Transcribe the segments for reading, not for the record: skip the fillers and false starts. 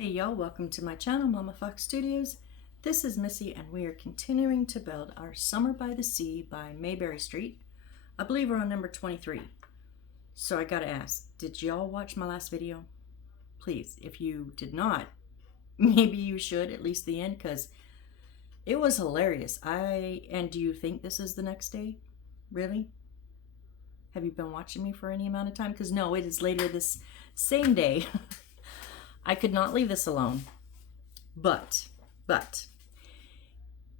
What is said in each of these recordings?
Hey y'all, welcome to my channel, Mama Fox Studios. This is Missy and we are continuing to build our Summer by the Sea by Mayberry Street. I believe we're on number 23. So I gotta ask, did y'all watch my last video? Please, if you did not, maybe you should, at least the end, because it was hilarious. And do you think this is the next day? Really? Have you been watching me for any amount of time? Because no, it is later this same day. I could not leave this alone. But,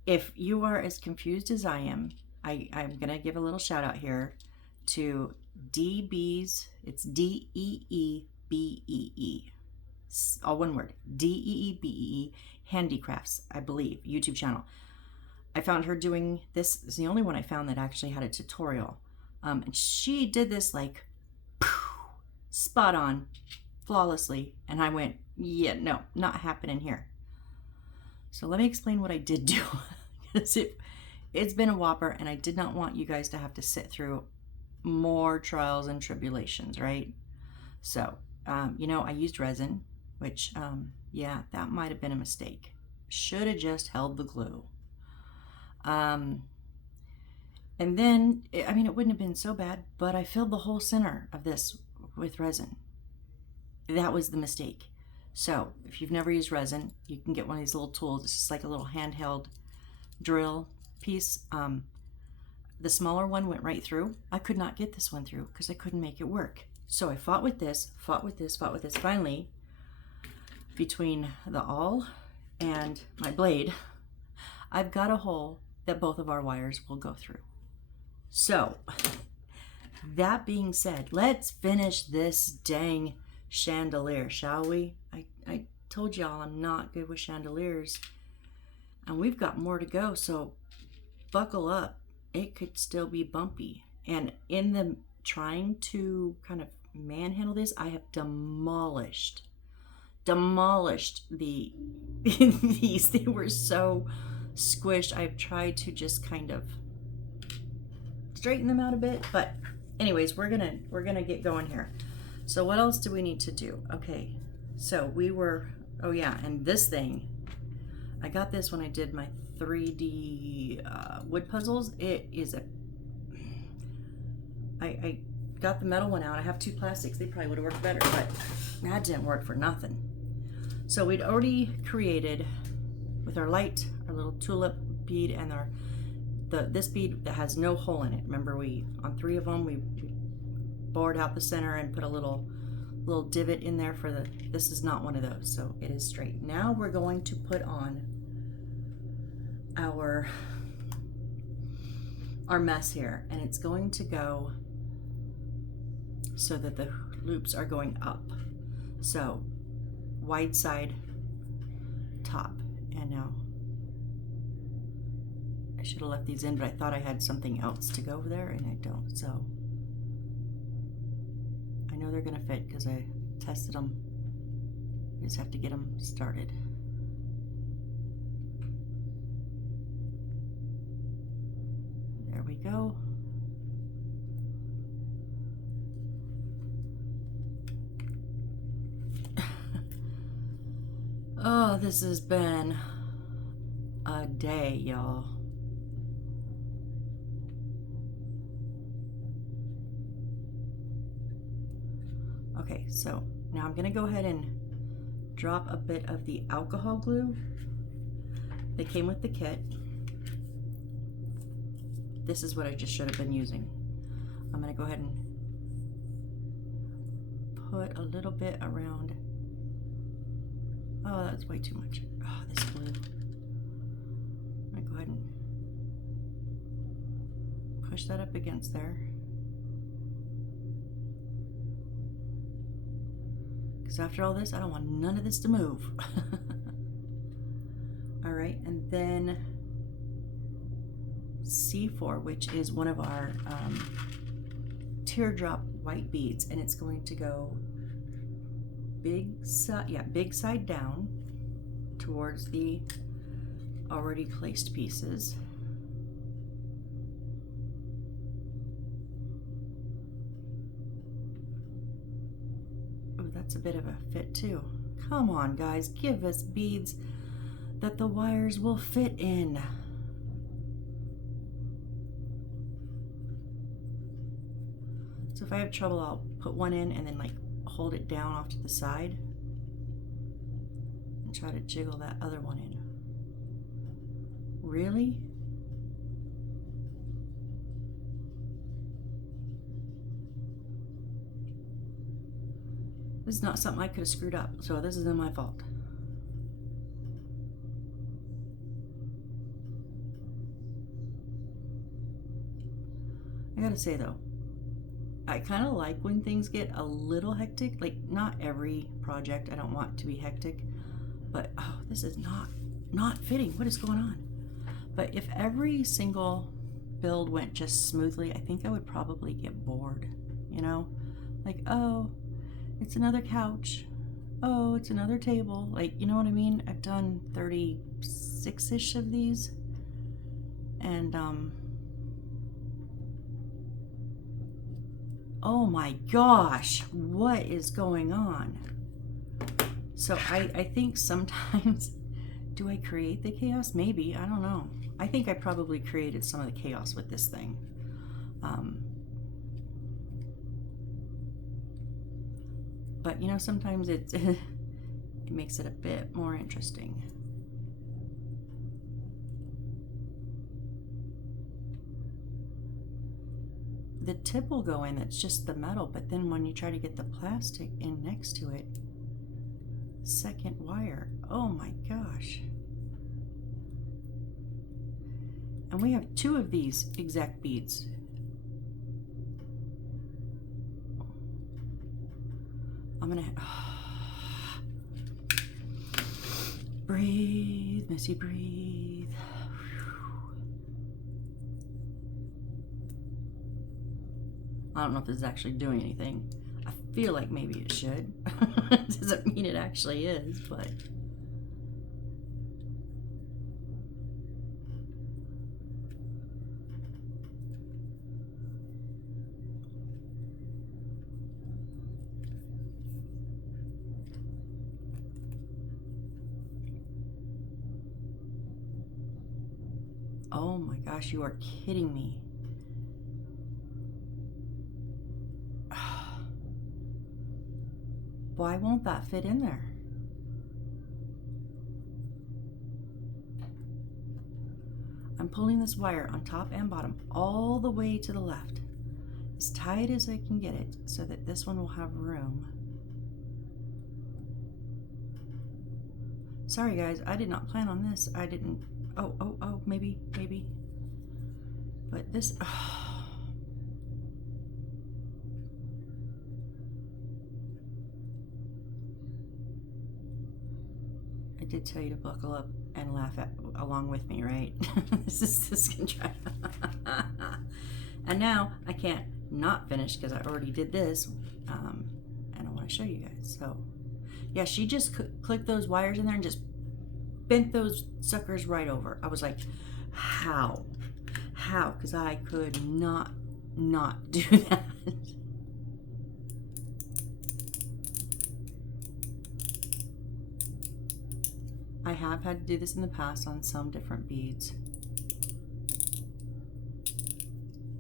if you are as confused as I am, I'm going to give a little shout out here to DB's, it's D-E-E-B-E-E, all one word, D-E-E-B-E-E, Handicrafts, I believe, YouTube channel. I found her doing this. It's the only one I found that actually had a tutorial. And she did this like spot on, flawlessly, and I went, yeah, no, not happening here. So let me explain what I did do, because it's been a whopper, and I did not want you guys to have to sit through more trials and tribulations, right? So, I used resin, which, yeah, that might have been a mistake. Should have just held the glue. And then, it wouldn't have been so bad, but I filled the whole center of this with resin. That was the mistake. So if you've never used resin, you can get one of these little tools. It's just like a little handheld drill piece. The smaller one went right through. I could not get this one through because I couldn't make it work. So I fought with this. Finally, between the awl and my blade, I've got a hole that both of our wires will go through. So that being said, let's finish this dang chandelier, shall we? I told y'all I'm not good with chandeliers, and we've got more to go, so buckle up. It could still be bumpy. And in the trying to kind of manhandle this, I have demolished the these. They were so squished. I've tried to just kind of straighten them out a bit, but anyways, we're gonna get going here. So what else do we need to do? Okay, so oh yeah, and this thing, I got this when I did my 3D wood puzzles. It is I got the metal one out. I have two plastics. They probably would have worked better, but that didn't work for nothing. So we'd already created with our light, our little tulip bead, and this bead that has no hole in it. Remember, on 3 of them, we bored out the center and put a little divot in there for this is not one of those, so it is straight. Now we're going to put on our mess here, and it's going to go so that the loops are going up. So wide side, top, and now I should have left these in, but I thought I had something else to go there, and I don't. So I know they're gonna fit because I tested them. I just have to get them started. There we go. Oh, this has been a day, y'all. Okay, so now I'm gonna go ahead and drop a bit of the alcohol glue that came with the kit. This is what I just should have been using. I'm gonna go ahead and put a little bit around. Oh, that's way too much. Oh, this glue. I'm gonna go ahead and push that up against there. Because after all this, I don't want none of this to move. All right, and then C4, which is one of our teardrop white beads, and it's going to go big side down towards the already placed pieces. Oh, that's a bit of a fit too. Come on, guys, give us beads that the wires will fit in. So if I have trouble, I'll put one in and then like hold it down off to the side and try to jiggle that other one in. Really? This is not something I could have screwed up, so this isn't my fault. I gotta say though, I kind of like when things get a little hectic. Like, not every project I don't want to be hectic, but oh, this is not fitting. What is going on? But if every single build went just smoothly, I think I would probably get bored, you know? Like, oh, it's another couch. Oh, it's another table. Like, you know what I mean? I've done 36-ish of these. And, oh my gosh, what is going on? So I think sometimes, do I create the chaos? Maybe, I don't know. I think I probably created some of the chaos with this thing. But you know, sometimes it makes it a bit more interesting. The tip will go in, that's just the metal, but then when you try to get the plastic in next to it, second wire, oh my gosh. And we have 2 of these exact beads. I'm gonna breathe, Missy, breathe. I don't know if this is actually doing anything. I feel like maybe it should. Doesn't mean it actually is, but oh my gosh, you are kidding me. Why won't that fit in there? I'm pulling this wire on top and bottom all the way to the left, as tight as I can get it, so that this one will have room. Sorry guys, I did not plan on this. I didn't, oh, maybe. But this, I did tell you to buckle up and laugh along with me, right? This is gonna try. And now I can't not finish because I already did this, and I want to show you guys. So yeah, she just clicked those wires in there and just bent those suckers right over. I was like, how? Because I could not do that. I have had to do this in the past on some different beads.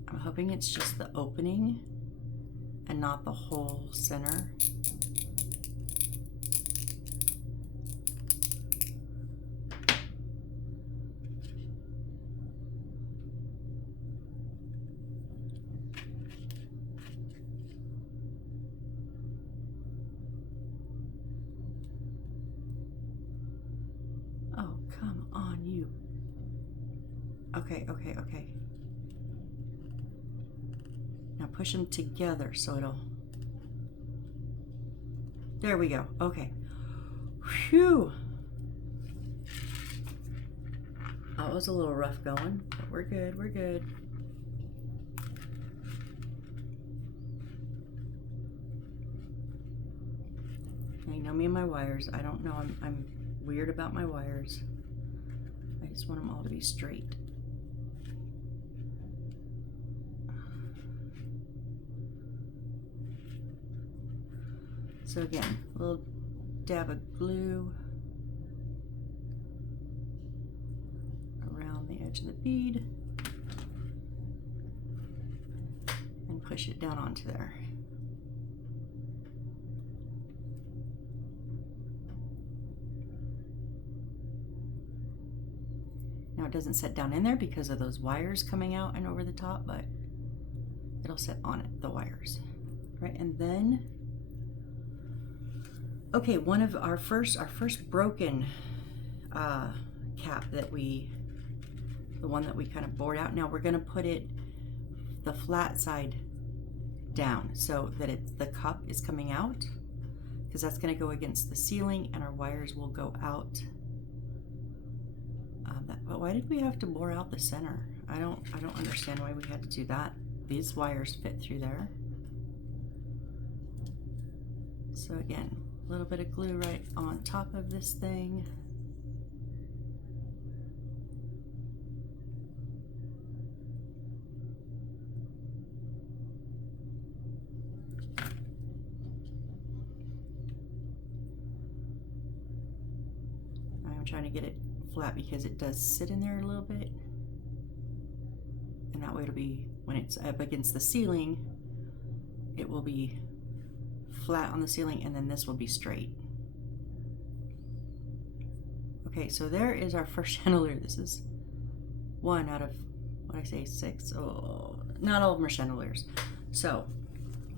I'm hoping it's just the opening and not the whole center. Oh, come on, you. Okay. Now push them together so it'll... There we go. Okay. Phew. That was a little rough going, but we're good. You know me and my wires. I don't know. I'm weird about my wires. I just want them all to be straight. So again, a little dab of glue around the edge of the bead and push it down onto there. Now it doesn't set down in there because of those wires coming out and over the top, but it'll set on it, the wires. Right, and then, okay, one of our first broken cap that the one that we kind of bored out. Now we're gonna put it the flat side down so that the cup is coming out, because that's gonna go against the ceiling and our wires will go out. But why did we have to bore out the center? I don't understand why we had to do that. These wires fit through there. So again, a little bit of glue right on top of this thing. I'm trying to get it flat because it does sit in there a little bit, and that way it'll be, when it's up against the ceiling, it will be flat on the ceiling, and then this will be straight. Okay, so there is our first chandelier. This is one out of, what did I say, 6? Oh, not all of them are chandeliers. So,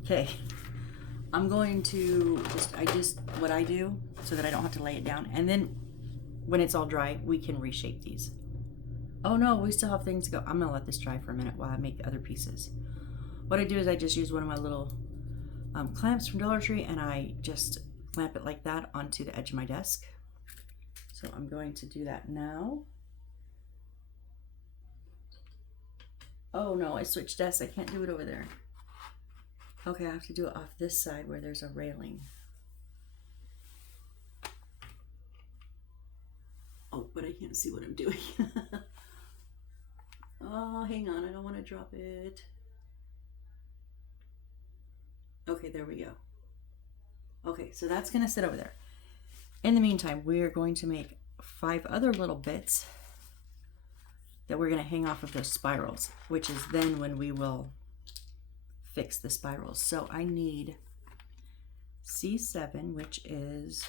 okay, I'm going to what I do so that I don't have to lay it down, and then when it's all dry, we can reshape these. Oh no, we still have things to go. I'm gonna let this dry for a minute while I make other pieces. What I do is I just use one of my little clamps from Dollar Tree, and I just clamp it like that onto the edge of my desk. So I'm going to do that now. Oh no, I switched desks. I can't do it over there. Okay, I have to do it off this side where there's a railing. Oh, but I can't see what I'm doing. Oh, hang on, I don't want to drop it. Okay, there we go. Okay, so that's gonna sit over there. In the meantime, we are going to make 5 other little bits that we're gonna hang off of those spirals, which is then when we will fix the spirals. So I need C7, which is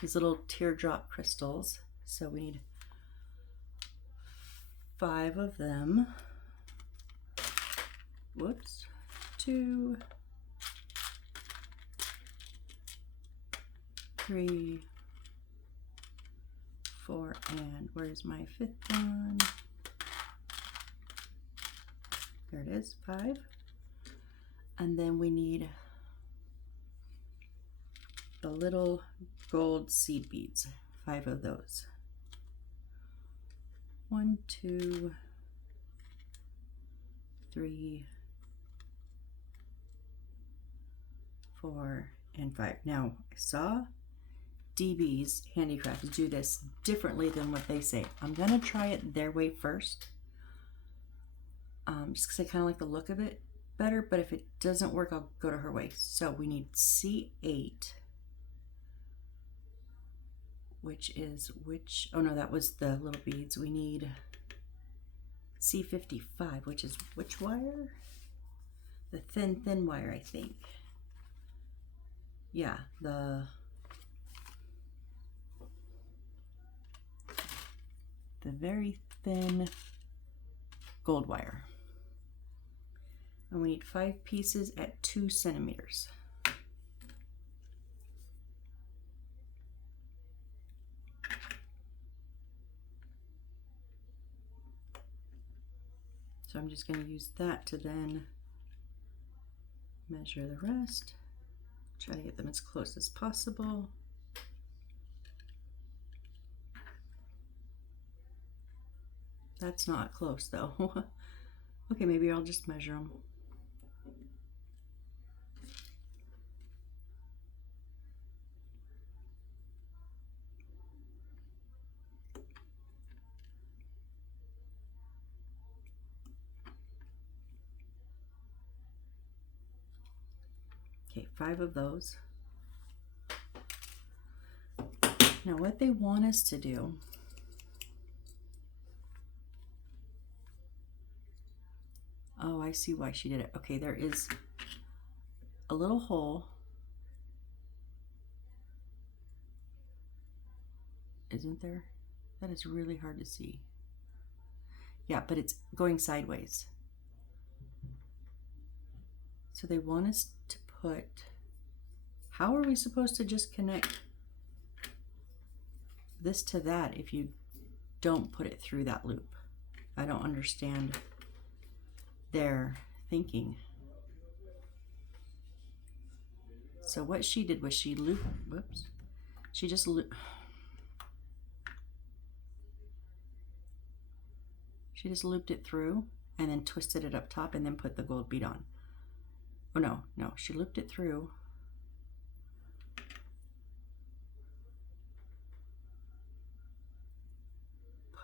these little teardrop crystals. So we need 5 of them. Whoops. 2, 3, 4, and where's my 5th one? There it is, 5. And then we need the little gold seed beads, 5 of those. 1, 2, 3, 4, and 5. Now, I saw DB's Handicrafts do this differently than what they say. I'm gonna try it their way first, just because I kind of like the look of it better, but if it doesn't work, I'll go to her way. So we need C8, which is oh no, that was the little beads. We need C55, which is which wire? The thin wire, I think. Yeah, the very thin gold wire. And we need 5 pieces at 2 centimeters. So I'm just going to use that to then measure the rest. Try to get them as close as possible. That's not close though. Okay, maybe I'll just measure them. Okay, 5 of those. Now what they want us to do, oh, I see why she did it. Okay, there is a little hole. Isn't there? That is really hard to see. Yeah, but it's going sideways. So they want us to put, how are we supposed to just connect this to that if you don't put it through that loop? I don't understand their thinking. So what she did was she looped, whoops, she just looped, she just looped it through and then twisted it up top and then put the gold bead on. Oh no, she looped it through.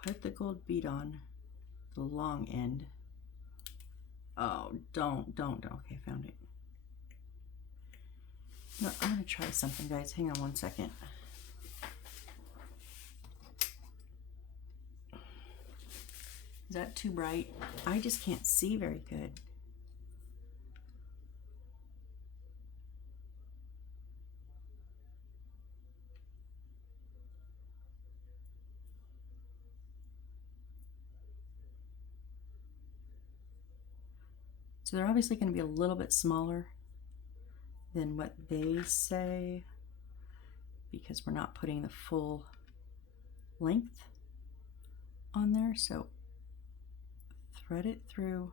Put the gold bead on the long end. Oh, don't. Okay, found it. No, I'm gonna try something, guys. Hang on one second. Is that too bright? I just can't see very good. So they're obviously going to be a little bit smaller than what they say because we're not putting the full length on there. So thread it through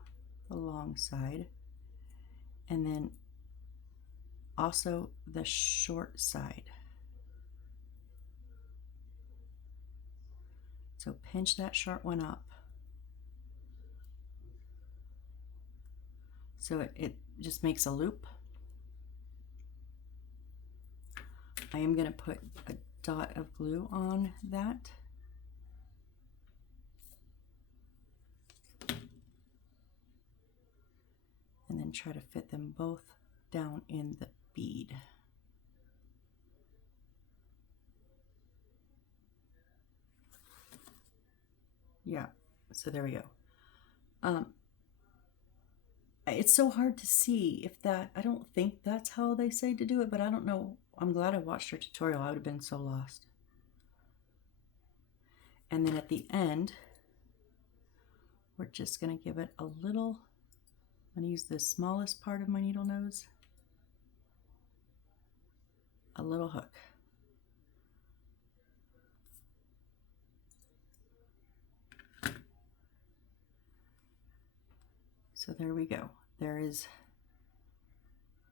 the long side and then also the short side. So pinch that short one up. So it just makes a loop. I am going to put a dot of glue on that. And then try to fit them both down in the bead. Yeah, so there we go. It's so hard to see if that, I don't think that's how they say to do it, but I don't know. I'm glad I watched her tutorial. I would have been so lost. And then at the end, we're just going to give it a little, I'm going to use the smallest part of my needle nose, a little hook. So there we go. There is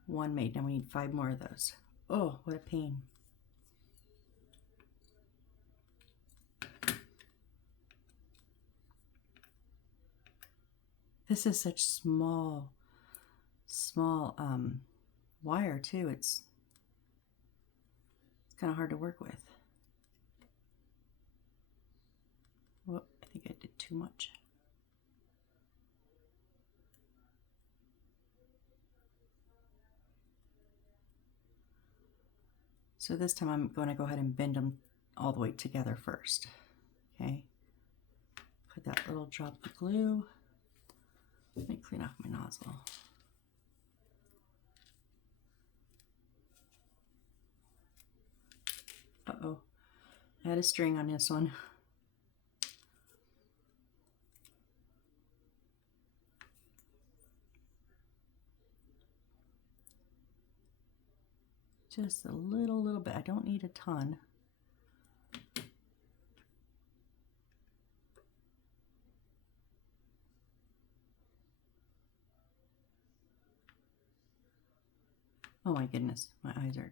one made. Now we need 5 more of those. Oh, what a pain. This is such small wire too. It's kind of hard to work with. Well, I think I did too much. So this time I'm going to go ahead and bend them all the way together first. Okay. Put that little drop of glue. Let me clean off my nozzle. Uh-oh. I had a string on this one. Just a little bit. I don't need a ton. Oh my goodness, my eyes are...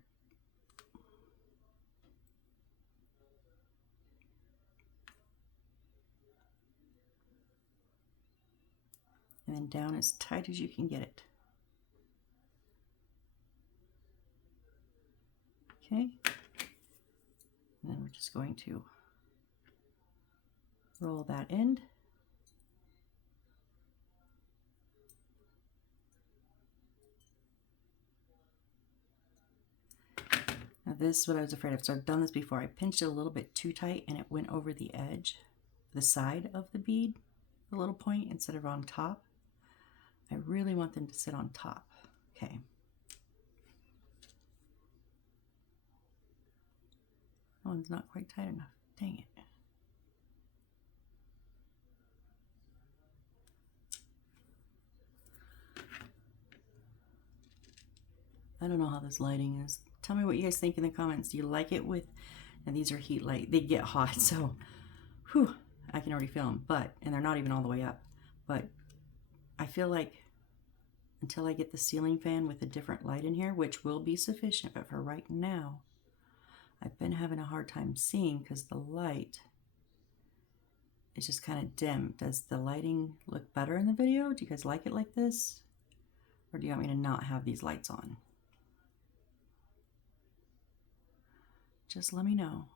And then down as tight as you can get it. Okay. And then we're just going to roll that end. Now this is what I was afraid of. So I've done this before. I pinched it a little bit too tight and it went over the edge, the side of the bead, the little point, instead of on top. I really want them to sit on top. Okay. That one's not quite tight enough. Dang it. I don't know how this lighting is. Tell me what you guys think in the comments. Do you like it with, and these are heat light. They get hot, so whew, I can already feel them. But, and they're not even all the way up. But I feel like until I get the ceiling fan with a different light in here, which will be sufficient, but for right now, I've been having a hard time seeing because the light is just kind of dim. Does the lighting look better in the video? Do you guys like it like this? Or do you want me to not have these lights on? Just let me know.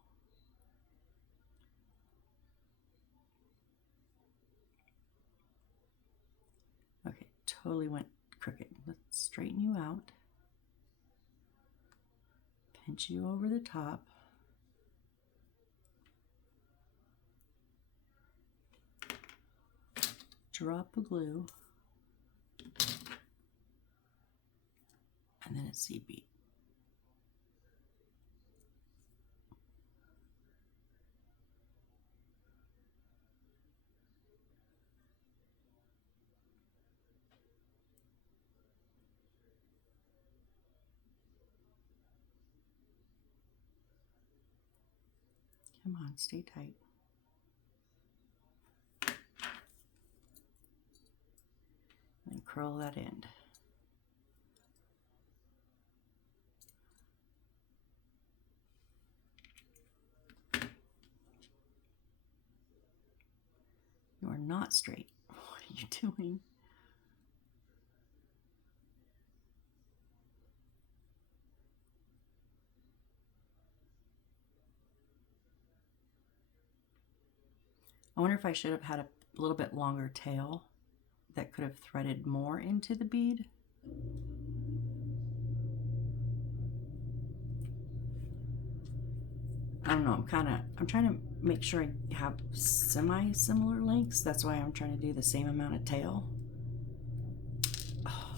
Okay, totally went crooked. Let's straighten you out. Pinch you over the top. Drop the glue. And then a seed bead. Come on, stay tight. And curl that end. You are not straight. What are you doing? I wonder if I should have had a little bit longer tail that could have threaded more into the bead. I don't know, I'm trying to make sure I have semi-similar lengths. That's why I'm trying to do the same amount of tail. Oh.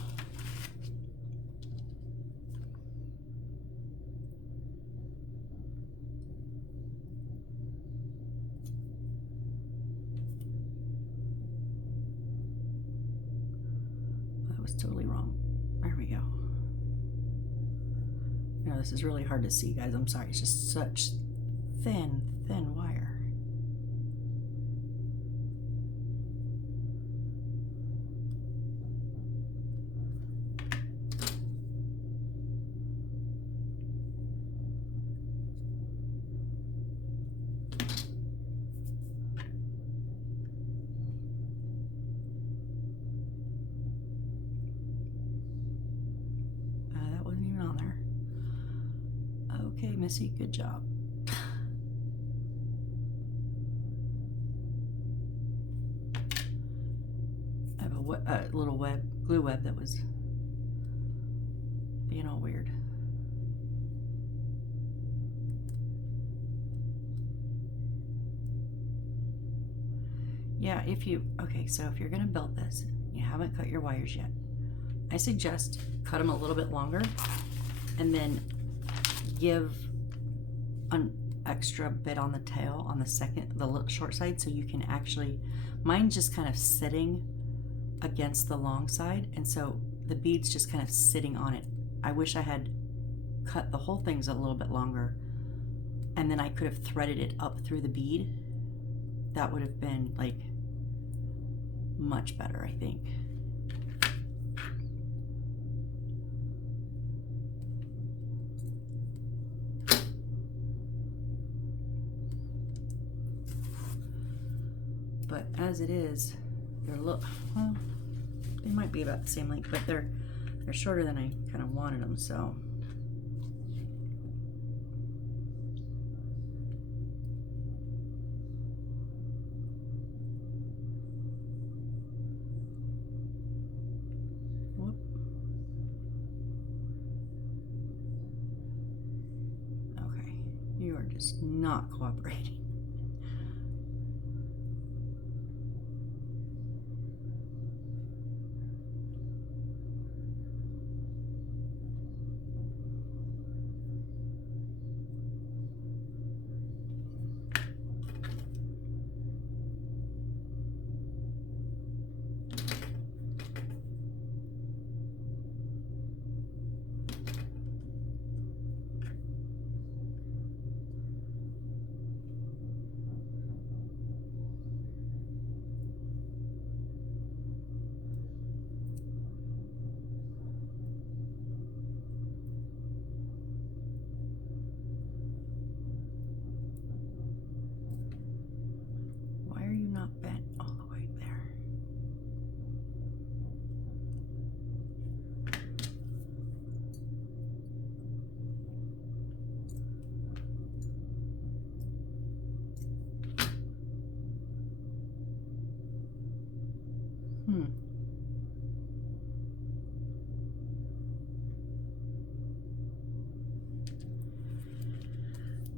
That was totally wrong. There we go. You know, this is really hard to see, guys. I'm sorry. It's just such thin wire. That wasn't even on there. Okay, Missy, good job. A little glue web that was being all weird. Yeah, okay, so if you're gonna build this, you haven't cut your wires yet, I suggest cut them a little bit longer and then give an extra bit on the tail on the short side, so you can actually, mine's just kind of sitting against the long side, and so the bead's just kind of sitting on it. I wish I had cut the whole thing's a little bit longer, and then I could have threaded it up through the bead. That would have been like much better, I think. But as it is, well, they might be about the same length, but they're shorter than I kind of wanted them, so. Whoop. not cooperating. Why are you not bent all the way there?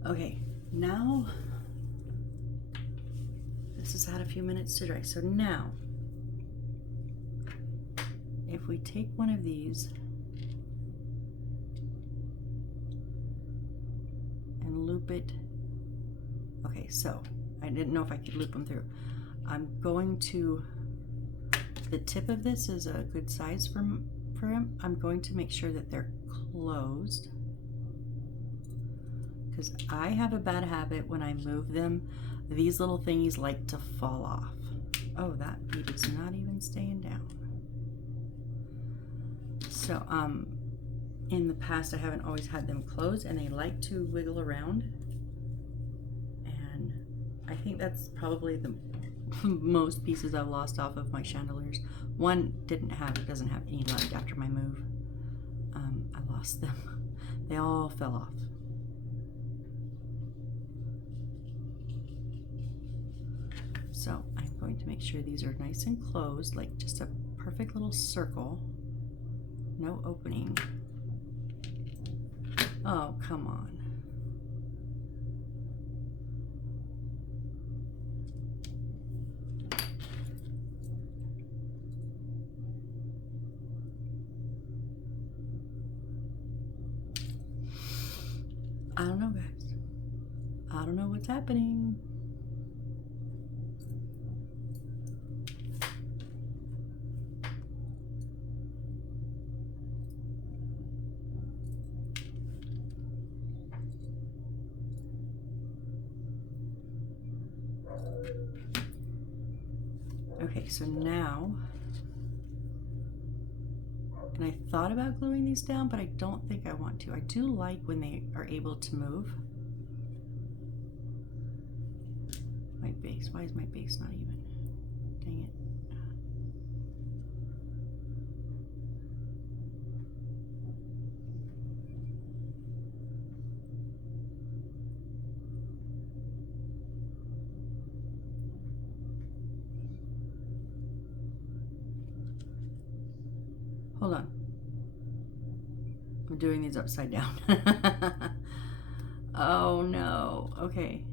Okay, now this has had a few minutes to dry. So now, if we take one of these and loop it, okay, so I didn't know if I could loop them through. I'm going to, the tip of this is a good size for him. I'm going to make sure that they're closed, because I have a bad habit when I move them, these little thingies like to fall off. Oh, that bead is not even staying down. So in the past I haven't always had them closed, and they like to wiggle around, and I think that's probably the most pieces I've lost off of my chandeliers. One doesn't have any left after my move. I lost them. They all fell off. So I'm going to make sure these are nice and closed, like just a perfect little circle. No opening. Oh, come on. I don't know, guys. I don't know what's happening. Okay, so now, and I thought about gluing these down, but I don't think I want to. I do like when they are able to move. My base, why is my base not even? Dang it. Hold on. I'm doing these upside down. Oh no. Okay.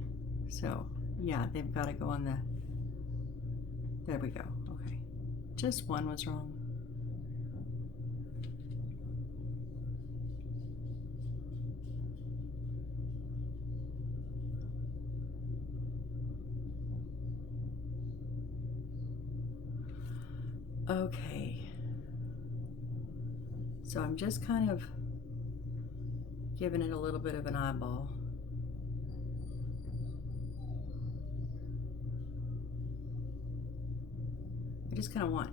So, yeah, they've got to go on the... There we go. Okay. Just one was wrong. Okay. So I'm just kind of giving it a little bit of an eyeball. I just kind of want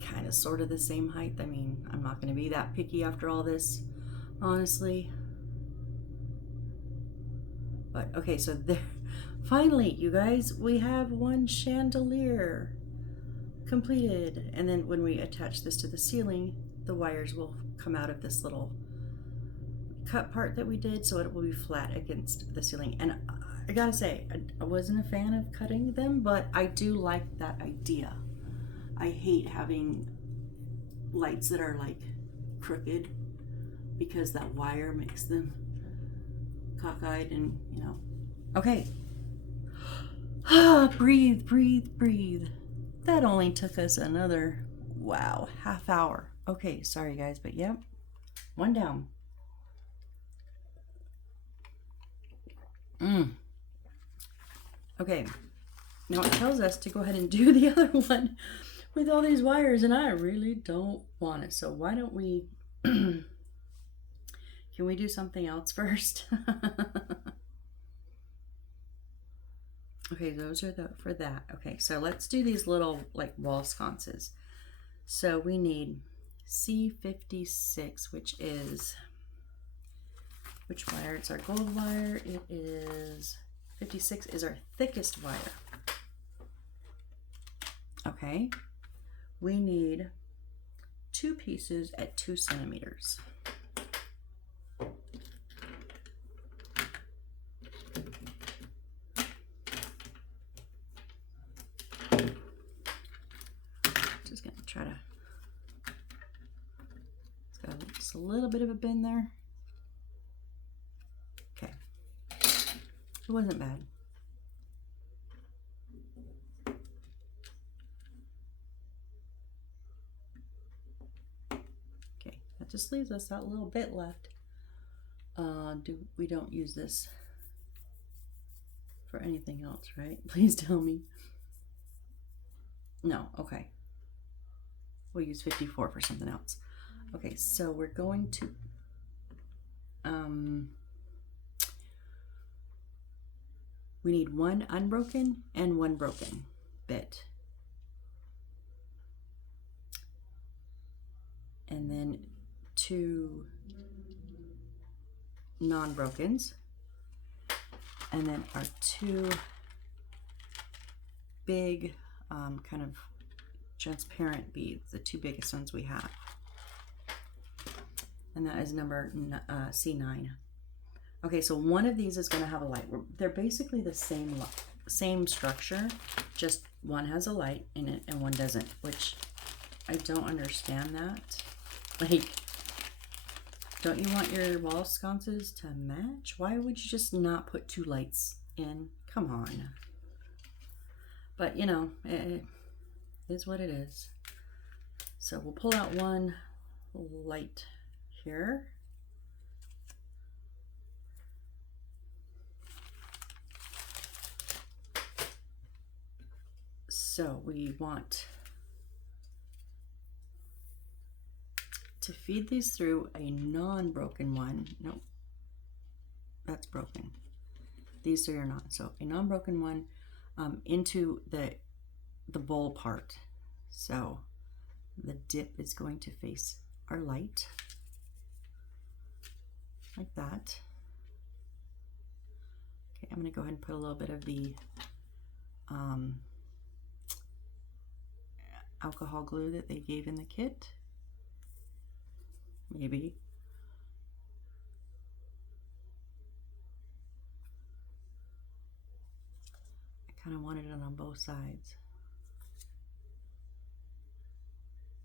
kind of sort of the same height. I mean, I'm not going to be that picky after all this, honestly. But okay, so there, finally, you guys, we have one chandelier completed. And then when we attach this to the ceiling, the wires will come out of this little cut part that we did, so it will be flat against the ceiling. And I gotta say, I wasn't a fan of cutting them, but I do like that idea. I hate having lights that are like crooked, because that wire makes them cockeyed, and you know, Okay. Breathe, breathe, breathe. That only took us another, wow, half hour. Okay, sorry guys, but yep, one down. Okay, now it tells us to go ahead and do the other one with all these wires, and I really don't want it. So why don't we, can we do something else first? Okay, those are for that. Okay, so let's do these little like wall sconces. So we need C56, which is, which wire? It's our gold wire. It is, 56 is our thickest wire. Okay, we need 2 pieces at 2 centimeters. Just gonna try to, it's got just a little bit of a bend there. Okay, it wasn't bad. Okay, that just leaves us that little bit left. We don't use this for anything else, right? Please tell me. No, okay. We'll use 54 for something else. Okay, so we're going to we need 1 unbroken and 1 broken bit. And then 2 non-brokens. And then our 2 big kind of transparent beads, the 2 biggest ones we have. And that is number C9. Okay, so one of these is going to have a light. They're basically the same structure, just one has a light in it and one doesn't, which I don't understand that. Like, don't you want your wall sconces to match? Why would you just not put 2 lights in? Come on. But, you know, it is what it is. So we'll pull out 1 light here. So we want to feed these through a non-broken one. Nope, that's broken. These 3 are not. So a non-broken one into the bowl part. So the dip is going to face our light like that. Okay, I'm going to go ahead and put a little bit of the alcohol glue that they gave in the kit. Maybe. I kind of wanted it on both sides.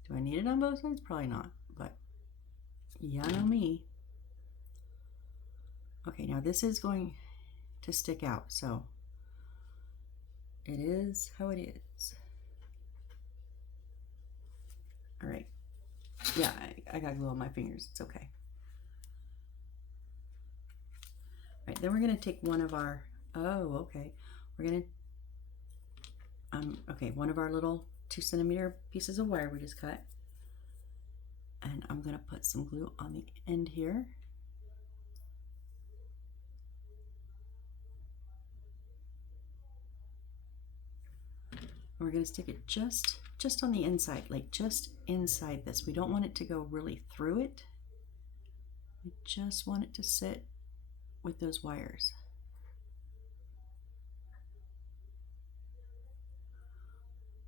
Do I need it on both sides? Probably not, but yeah, know me. Okay, now this is going to stick out, so it is how it is. All right. Yeah, I got glue on my fingers. It's okay. All right, then we're going to take one of our, okay. We're going to, okay, one of our little 2 centimeter pieces of wire we just cut. And I'm going to put some glue on the end here. And we're going to stick it just on the inside, like just inside this. We don't want it to go really through it. We just want it to sit with those wires.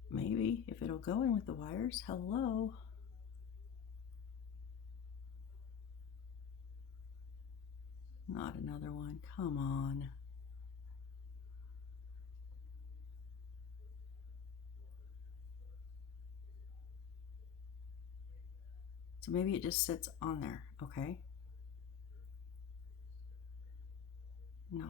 Maybe if it'll go in with the wires. Hello. Not another one. Come on. So maybe it just sits on there, okay? No.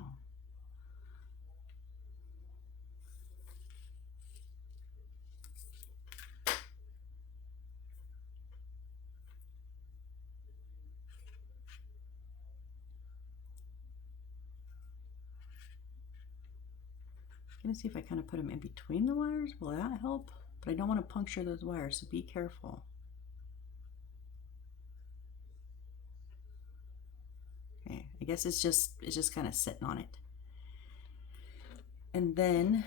I'm gonna see if I kind of put them in between the wires. Will that help? But I don't want to puncture those wires, so be careful. Okay, I guess it's just kind of sitting on it. And then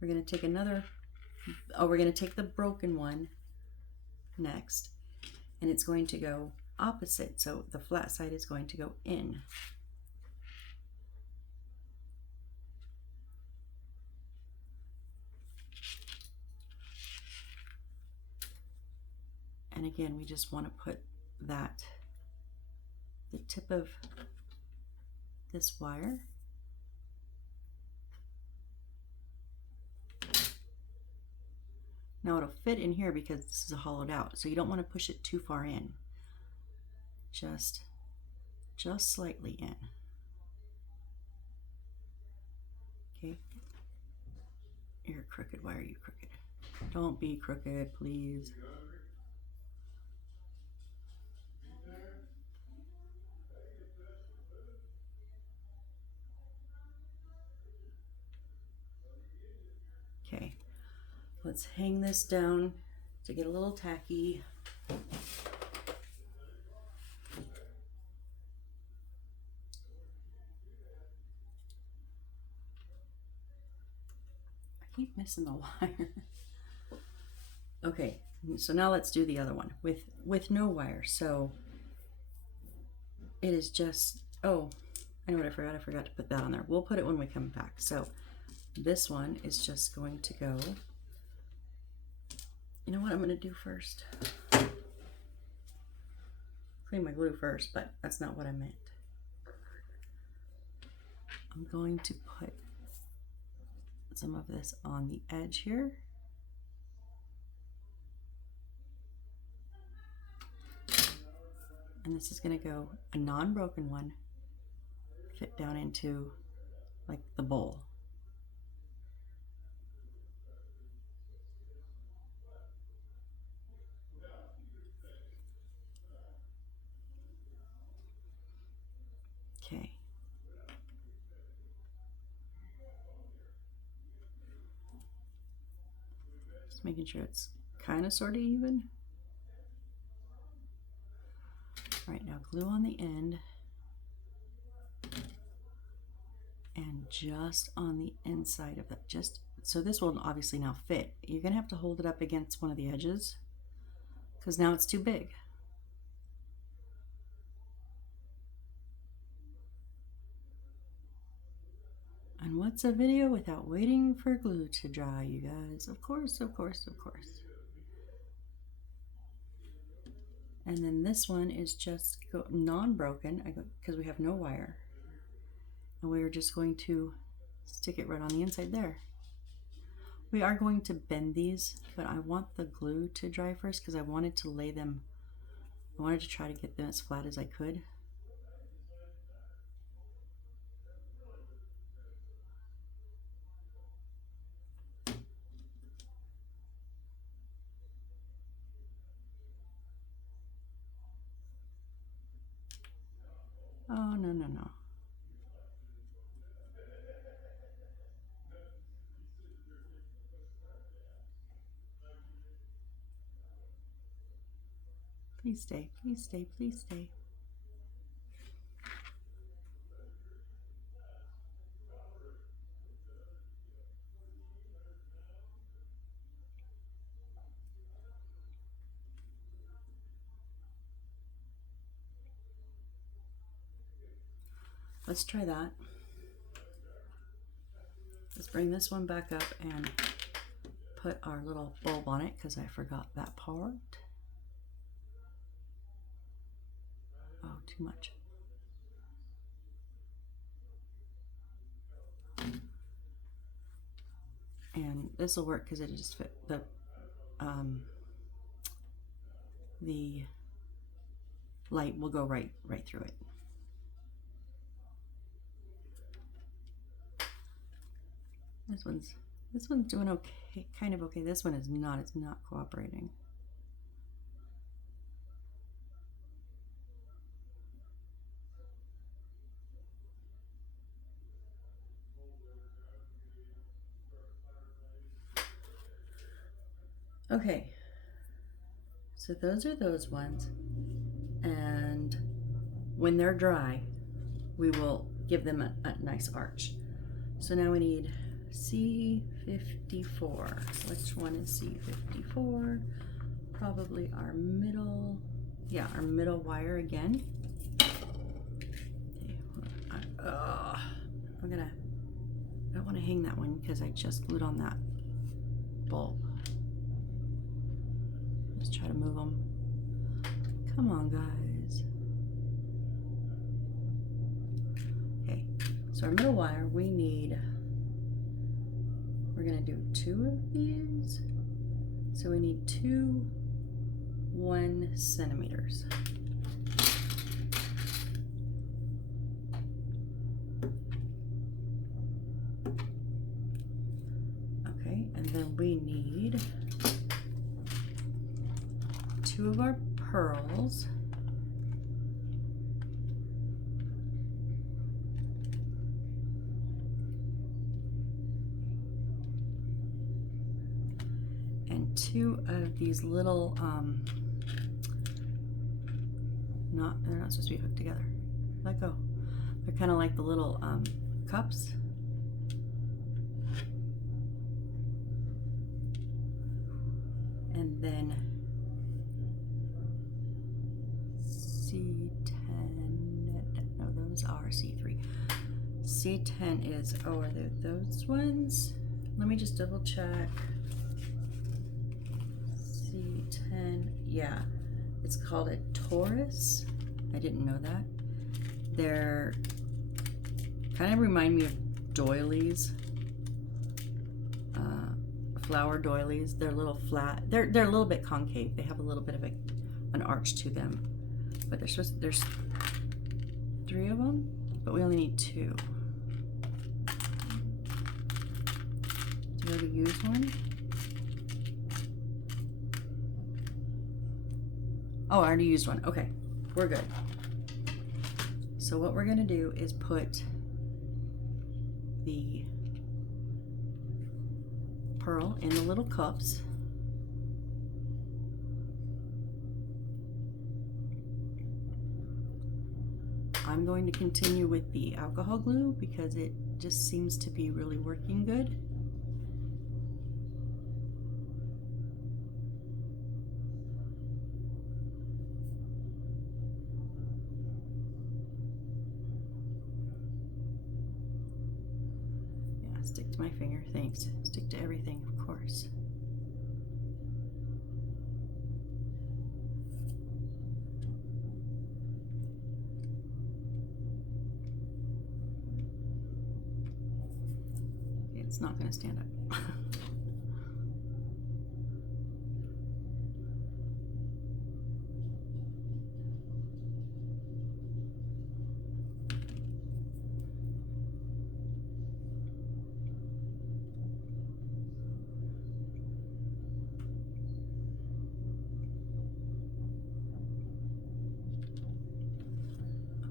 we're gonna take another, we're gonna take the broken one next, and it's going to go opposite. So the flat side is going to go in. And again, we just want to put that, the tip of this wire now it'll fit in here because this is hollowed out, so you don't want to push it too far in, just slightly in. Okay, you're crooked. Why are you crooked? Don't be crooked, please. Okay, let's hang this down to get a little tacky. I keep missing the wire. Okay, so now let's do the other one with no wire. So it is just, oh, I know what I forgot. I forgot to put that on there. We'll put it when we come back. So this one is just going to go, you know what I'm going to do first? Clean my glue first, but that's not what I meant. I'm going to put some of this on the edge here. And this is going to go, a non-broken one, fit down into like the bowl. Okay. Just making sure it's kind of sort of even. All right, now glue on the end. And just on the inside of it, just so this will obviously now fit. You're gonna have to hold it up against one of the edges because now it's too big. And what's a video without waiting for glue to dry, you guys? Of course, of course, of course. And then this one is just non-broken because we have no wire. And we're just going to stick it right on the inside there. We are going to bend these, but I want the glue to dry first because I wanted to lay them, I wanted to try to get them as flat as I could. Oh, no, no, no. Please stay, please stay, please stay. Let's try that. Let's bring this one back up and put our little bulb on it because I forgot that part. Oh, too much. And this will work because it just fit the light will go right through it. This one's doing okay, kind of okay. This one is not, it's not cooperating. Okay, so those are those ones, and when they're dry, we will give them a nice arch. So now we need C54. Which one is C54? Probably our middle, yeah, our middle wire again. Okay, I don't want to hang that one because I just glued on that bulb. Let's try to move them. Come on, guys. Okay, so our middle wire, we're gonna do 2 of these. So we need 2 1 centimeters. Okay, and then we need 2 of our pearls. And 2 of these little, they're not supposed to be hooked together. Let go. They're kind of like the little cups. And then C10, no, those are C3. C10 is, oh, are they those ones? Let me just double check. C10, yeah, it's called a Taurus. I didn't know that. They're kind of remind me of doilies, flower doilies. They're a little flat. They're a little bit concave. They have a little bit of an arch to them, but there's 3 of them, but we only need 2. Do we already use one? Oh, I already used one. Okay, we're good. So what we're gonna do is put the pearl in the little cups. I'm going to continue with the alcohol glue because it just seems to be really working good. Stick to my finger, thanks. Stick to everything, of course. It's not going to stand up.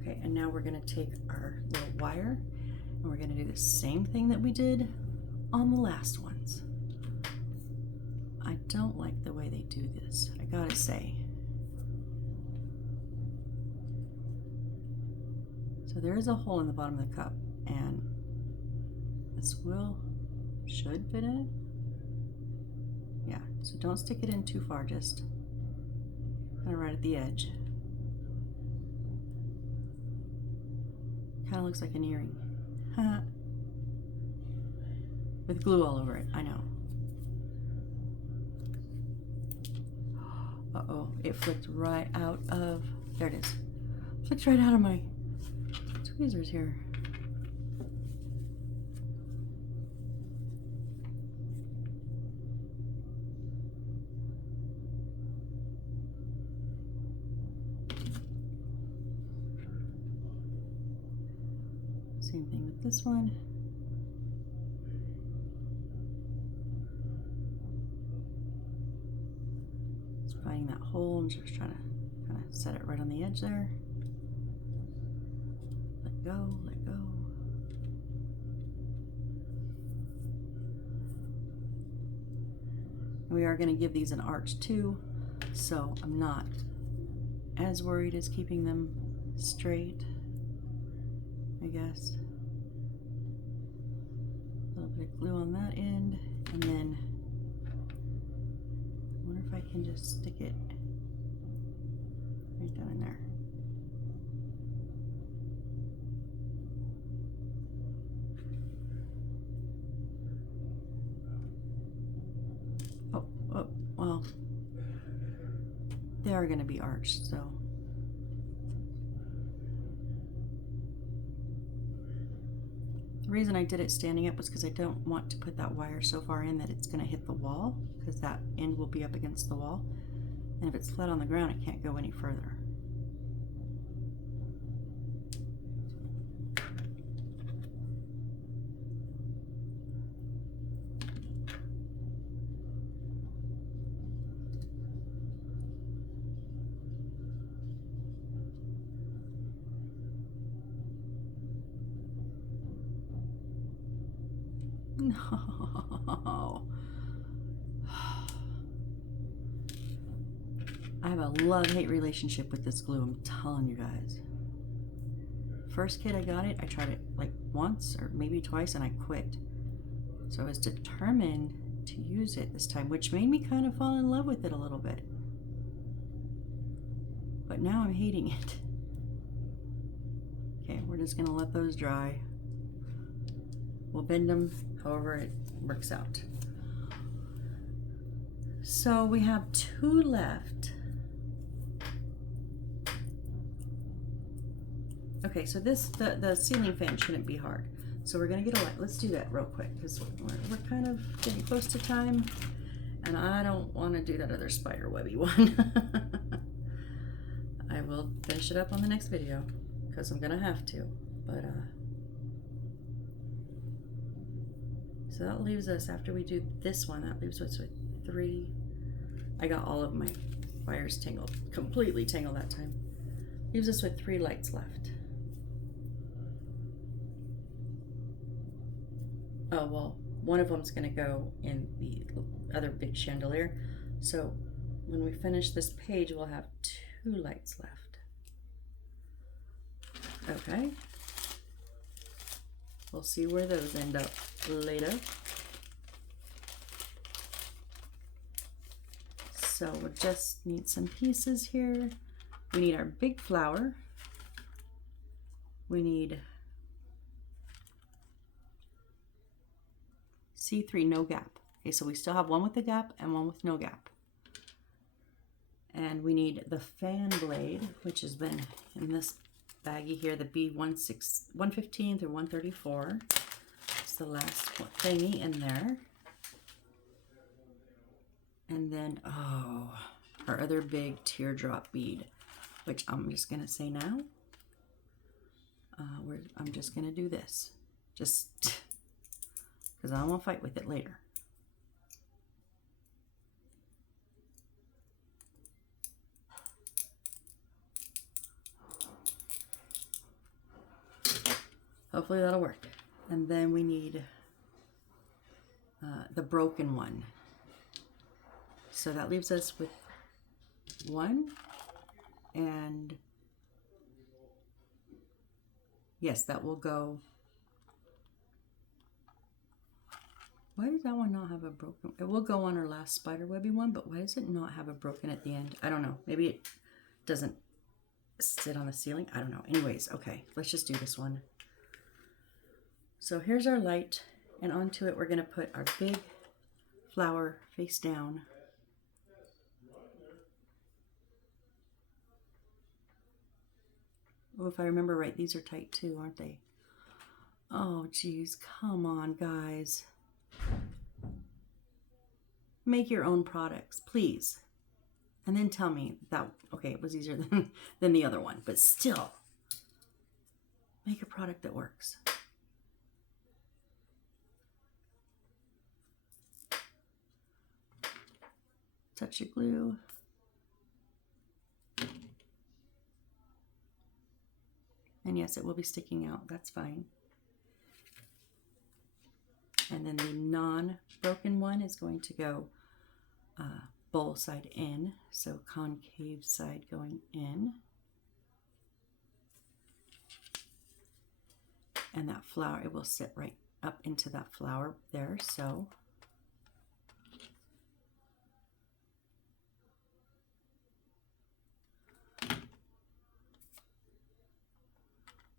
Okay, and now we're going to take our little wire and we're going to do the same thing that we did on the last ones. I don't like the way they do this, I gotta say. So there is a hole in the bottom of the cup, and this should fit in it. Yeah, so don't stick it in too far, just kind of right at the edge. Kind of looks like an earring. With glue all over it, I know. Uh-oh, it flicked right out of, there it is. Flicked right out of my tweezers here. Same thing with this one. Finding that hole and just trying to kind of set it right on the edge there. Let go, let go. We are going to give these an arch too, so I'm not as worried as keeping them straight, I guess. A little bit of glue on that end, and then I wonder if I can just stick it right down in there. Oh, well, they are going to be arched, so. The reason I did it standing up was because I don't want to put that wire so far in that it's going to hit the wall, because that end will be up against the wall. And if it's flat on the ground, it can't go any further. No. I have a love-hate relationship with this glue, I'm telling you guys. First kit I got it, I tried it like once or maybe twice and I quit. So I was determined to use it this time, which made me kind of fall in love with it a little bit. But now I'm hating it. Okay, we're just gonna let those dry. We'll bend them however it works out. So we have 2 left. Okay, so this, the ceiling fan shouldn't be hard. So we're gonna get a light. Let's do that real quick because we're kind of getting close to time and I don't wanna do that other spider webby one. I will finish it up on the next video because I'm gonna have to, but so that leaves us, after we do this one, that leaves us with 3. I got all of my wires tangled, completely tangled that time. Leaves us with 3 lights left. Oh, well, one of them's gonna go in the other big chandelier. So when we finish this page, we'll have 2 lights left. Okay. We'll see where those end up later. So we'll just need some pieces here. We need our big flower. We need C3, no gap. Okay, so we still have one with a gap and one with no gap. And we need the fan blade, which has been in this baggie here, the B115 through 134. It's the last thingy in there. And then, oh, our other big teardrop bead, which I'm just gonna say now. I'm just gonna do this, just because I don't want to fight with it later. Hopefully that'll work. And then we need the broken one. So that leaves us with 1, and yes, that will go. Why does that one not have a broken? It will go on our last spiderwebby one, but why does it not have a broken at the end? I don't know. Maybe it doesn't sit on the ceiling. I don't know. Anyways, okay, let's just do this one. So here's our light, and onto it we're going to put our big flower face down. Oh, if I remember right, these are tight too, aren't they? Oh, geez, come on, guys. Make your own products, please. And then tell me that, okay, it was easier than the other one, but still, make a product that works. Touch your glue. And yes, it will be sticking out. That's fine. And then the non-broken one is going to go bowl side in, so concave side going in. And that flower, it will sit right up into that flower there, so.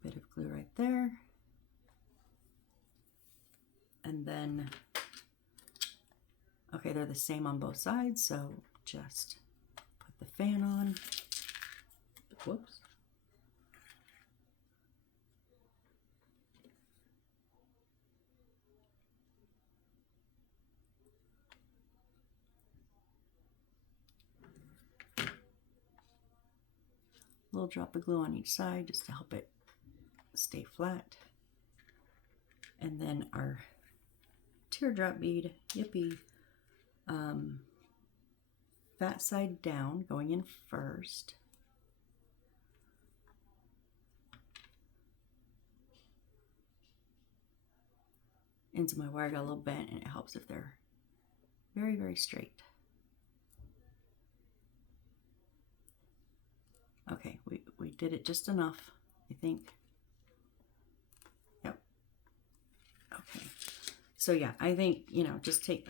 Bit of glue right there. And then, okay, they're the same on both sides, so just put the fan on. Whoops. Little drop of glue on each side just to help it stay flat. And then our teardrop bead, yippee, fat side down, going in first. Into my wire got a little bent, and it helps if they're very, very straight. Okay, we did it just enough, I think. Yep. Okay. So yeah, I think, you know,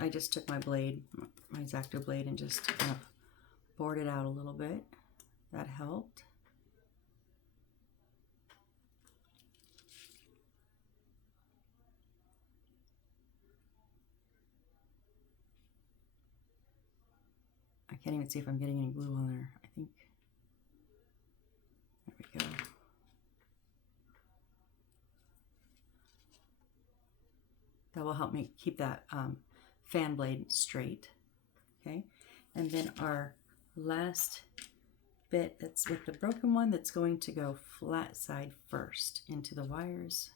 I just took my blade, my X-Acto blade, and just kind of bored it out a little bit. That helped. I can't even see if I'm getting any glue on there. I think, there we go. That will help me keep that fan blade straight, okay? And then our last bit that's with the broken one, that's going to go flat side first into the wires,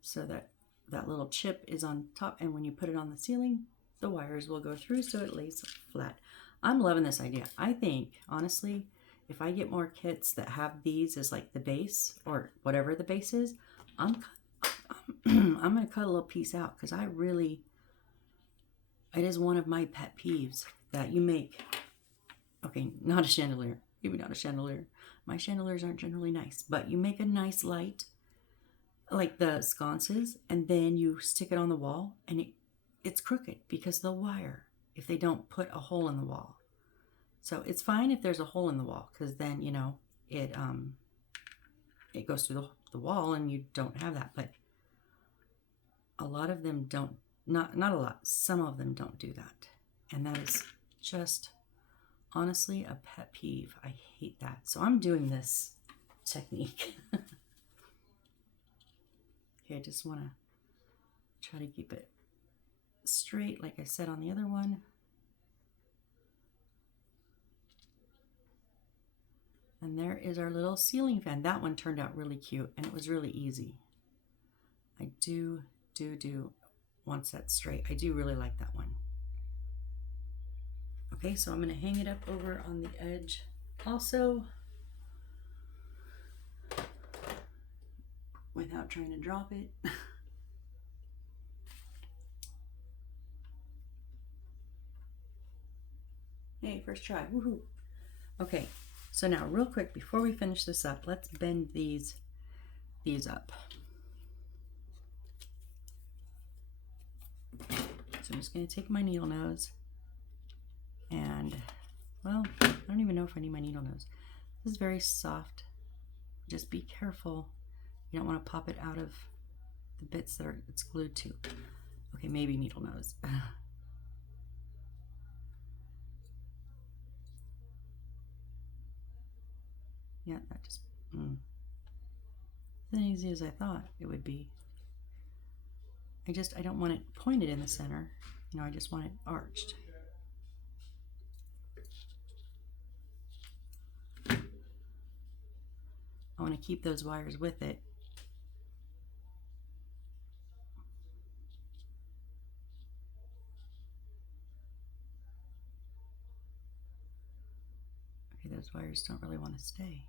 so that that little chip is on top, and when you put it on the ceiling, the wires will go through so it lays flat. I'm loving this idea. I think, honestly, if I get more kits that have these as like the base, or whatever the base is, I'm going to cut a little piece out, because it is one of my pet peeves that you make, okay, not a chandelier, maybe not a chandelier. My chandeliers aren't generally nice, but you make a nice light, like the sconces, and then you stick it on the wall, and it's crooked because the wire, if they don't put a hole in the wall. So it's fine if there's a hole in the wall, because then, you know, it goes through the wall and you don't have that. But a lot of them don't, not a lot, some of them don't do that. And that is just honestly a pet peeve. I hate that. So I'm doing this technique. Okay, I just want to try to keep it straight, like I said on the other one. And there is our little ceiling fan. That one turned out really cute, and it was really easy. I do once that's straight, I do really like that one. Okay, so I'm going to hang it up over on the edge also, without trying to drop it. Hey, first try, woohoo. Okay, so now real quick, before we finish this up, let's bend these up. So I'm just going to take my needle nose and, well, I don't even know if I need my needle nose. This is very soft. Just be careful. You don't want to pop it out of the bits that it's glued to. Okay, maybe needle nose. Yeah, that just, as easy as I thought it would be. I don't want it pointed in the center. You know, I just want it arched. I want to keep those wires with it. Okay, those wires don't really want to stay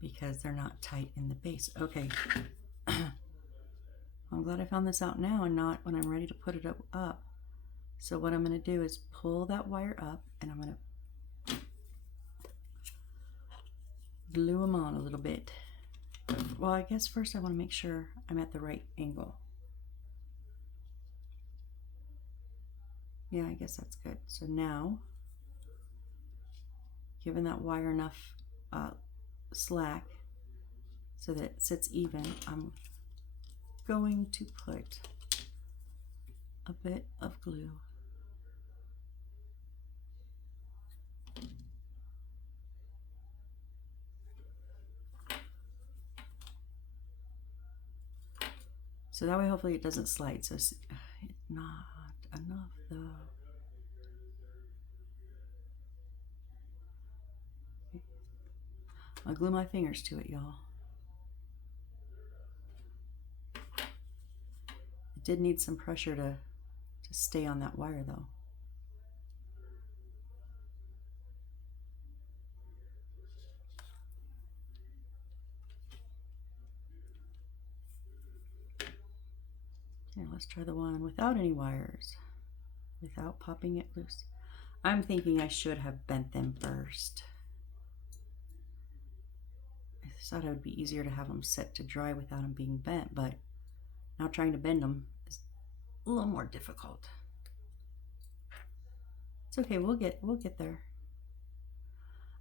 because they're not tight in the base. Okay. I'm I'm glad I found this out now and not when I'm ready to put it up. So what I'm going to do is pull that wire up, and I'm going to glue them on a little bit. Well, I guess first I want to make sure I'm at the right angle. Yeah, I guess that's good. So now, giving that wire enough slack so that it sits even, I'm going to put a bit of glue. So that way hopefully it doesn't slide. So it's not enough though. I'll glue my fingers to it, y'all. It did need some pressure to stay on that wire though. Okay, let's try the one without any wires, without popping it loose. I'm thinking I should have bent them first. I thought it would be easier to have them set to dry without them being bent, but now trying to bend them is a little more difficult. It's okay, we'll get there.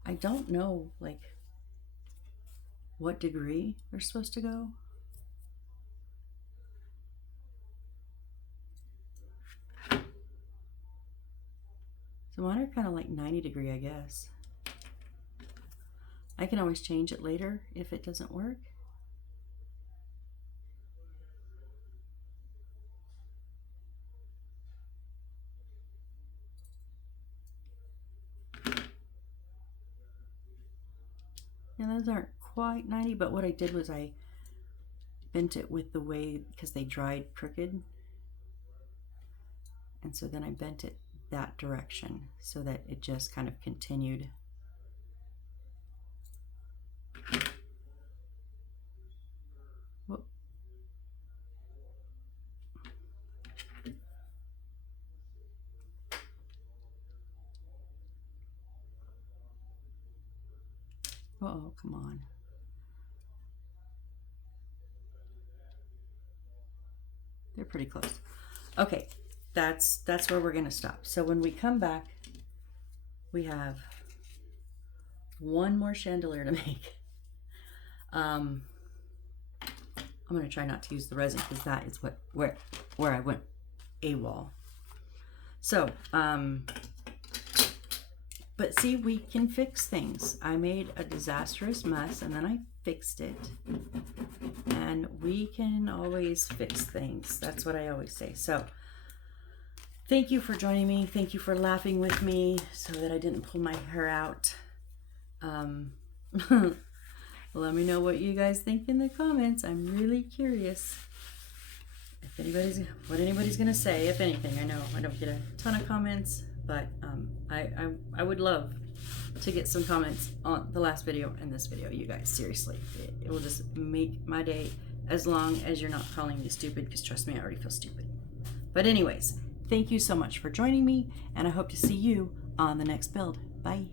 I don't know like what degree they're supposed to go. So mine are kind of like 90 degree, I guess. I can always change it later if it doesn't work. And those aren't quite 90, but what I did was I bent it with the way, because they dried crooked. And so then I bent it that direction so that it just kind of continued. Whoop. Uh-oh, come on. They're pretty close. Okay. That's where we're going to stop. So when we come back, we have one more chandelier to make. I'm going to try not to use the resin because that is where I went AWOL. So, but see, we can fix things. I made a disastrous mess and then I fixed it. And we can always fix things. That's what I always say. So, thank you for joining me. Thank you for laughing with me so that I didn't pull my hair out. Let me know what you guys think in the comments. I'm really curious if what anybody's gonna say, if anything. I know I don't get a ton of comments, but I would love to get some comments on the last video and this video, you guys. Seriously, it will just make my day, as long as you're not calling me stupid, because trust me, I already feel stupid. But anyways, thank you so much for joining me, and I hope to see you on the next build. Bye.